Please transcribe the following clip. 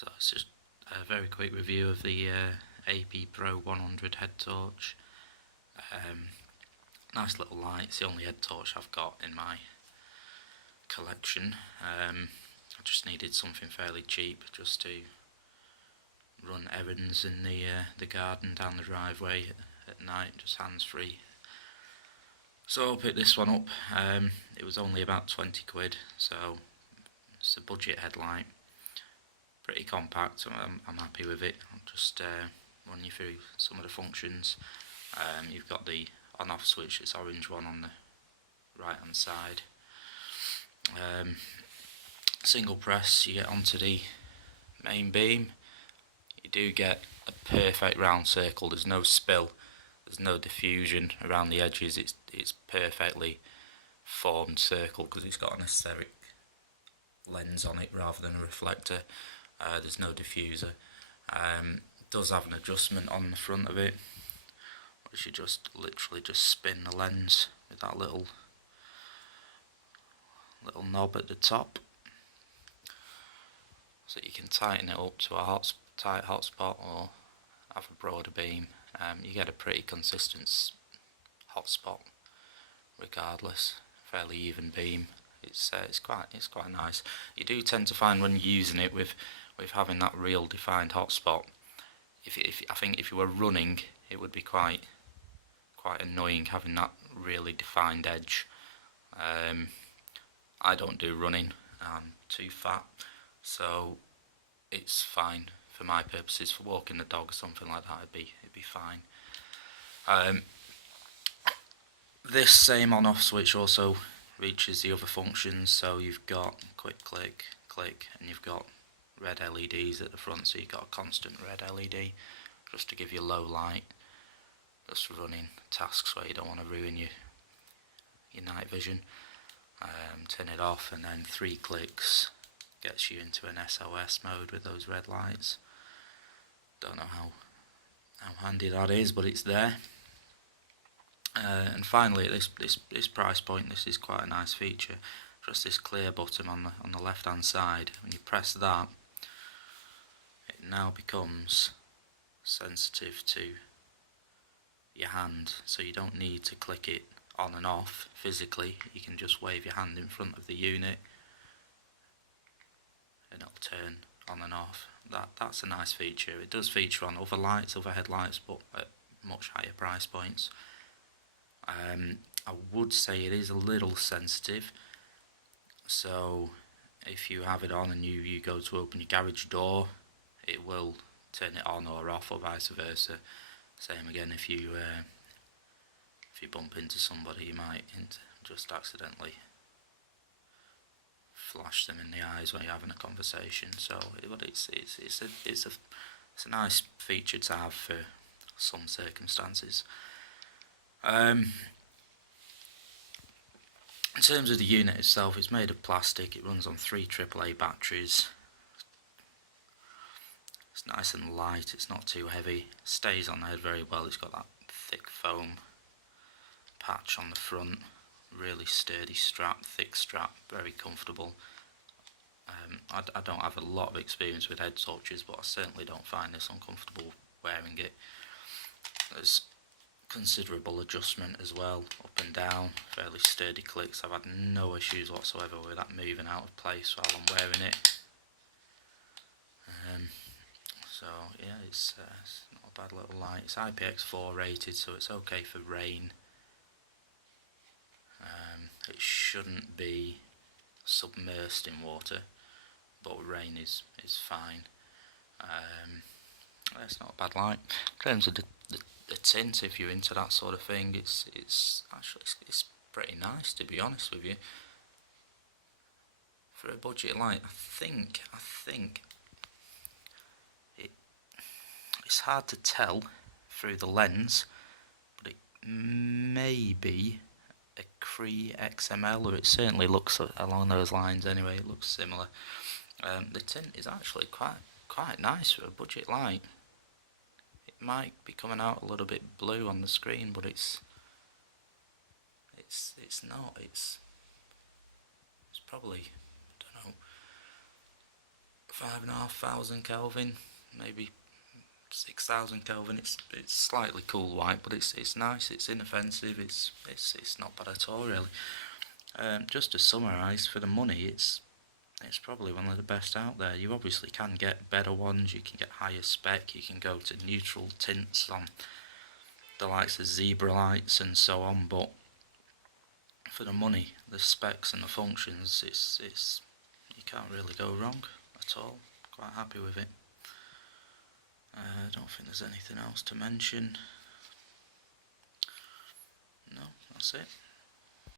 So it's just a very quick review of the AP Pro 100 head torch. Nice little light. It's the only head torch I've got in my collection. I just needed something fairly cheap just to run errands in the garden down the driveway at night, just hands free. So I picked this one up. It was only about 20 quid, so it's a budget headlight. Pretty compact, so I'm happy with it. I'll just run you through some of the functions. You've got the on-off switch, it's orange one on the right hand side. Single press, you get onto the main beam. You do get a perfect round circle. There's no spill, there's no diffusion around the edges. It's perfectly formed circle because it's got an asterisk lens on it rather than a reflector. There's no diffuser. It does have an adjustment on the front of it, which you just literally just spin the lens with that little knob at the top, so you can tighten it up to a tight hotspot or have a broader beam. You get a pretty consistent hotspot regardless, fairly even beam. It's quite nice. You do tend to find when using it with having that real defined hotspot, I think if you were running, it would be quite annoying having that really defined edge. I don't do running, I'm too fat, so it's fine for my purposes. For walking the dog or something like that, it'd be fine. This same on-off switch also reaches the other functions, so you've got quick click, and you've got red LEDs at the front, so you've got a constant red LED just to give you low light, just running tasks where you don't want to ruin your night vision. Turn it off, and then 3 clicks gets you into an SOS mode with those red lights. Don't know how handy that is, but it's there. And finally, at this price point, this is quite a nice feature. Just this clear button on the left hand side. When you press that, it now becomes sensitive to your hand, so you don't need to click it on and off physically. You can just wave your hand in front of the unit and it'll turn on and off. That's a nice feature. It does feature on other lights, other headlights, but at much higher price points. I would say it is a little sensitive, so if you have it on and you go to open your garage door, it will turn it on or off, or vice versa. Same again if you bump into somebody, you might just accidentally flash them in the eyes when you're having a conversation. So, but it's a nice feature to have for some circumstances. In terms of the unit itself, it's made of plastic. It runs on 3 AAA batteries. It's nice and light, it's not too heavy, stays on the head very well. It's got that thick foam patch on the front, really sturdy strap, thick strap, very comfortable. I don't have a lot of experience with head torches, but I certainly don't find this uncomfortable wearing it. There's considerable adjustment as well, up and down, fairly sturdy clicks. I've had no issues whatsoever with that moving out of place while I'm wearing it. So yeah, it's not a bad little light. It's IPX4 rated, so it's okay for rain. It shouldn't be submersed in water, but rain is fine. That's not a bad light. In terms of the tint, if you're into that sort of thing, it's actually pretty nice, to be honest with you. For a budget light, I think it's hard to tell through the lens, but it may be a Cree XML, or it certainly looks along those lines anyway. It looks similar. The tint is actually quite nice for a budget light. It might be coming out a little bit blue on the screen, but it's not. It's probably, I don't know, 5,500 Kelvin, maybe 6,000 Kelvin. It's slightly cool white, but it's nice. It's inoffensive. It's not bad at all, really. Just to summarise, for the money, it's probably one of the best out there. You obviously can get better ones. You can get higher spec. You can go to neutral tints on the likes of zebra lights and so on. But for the money, the specs and the functions, it's you can't really go wrong at all. Quite happy with it. I don't think there's anything else to mention. No, that's it.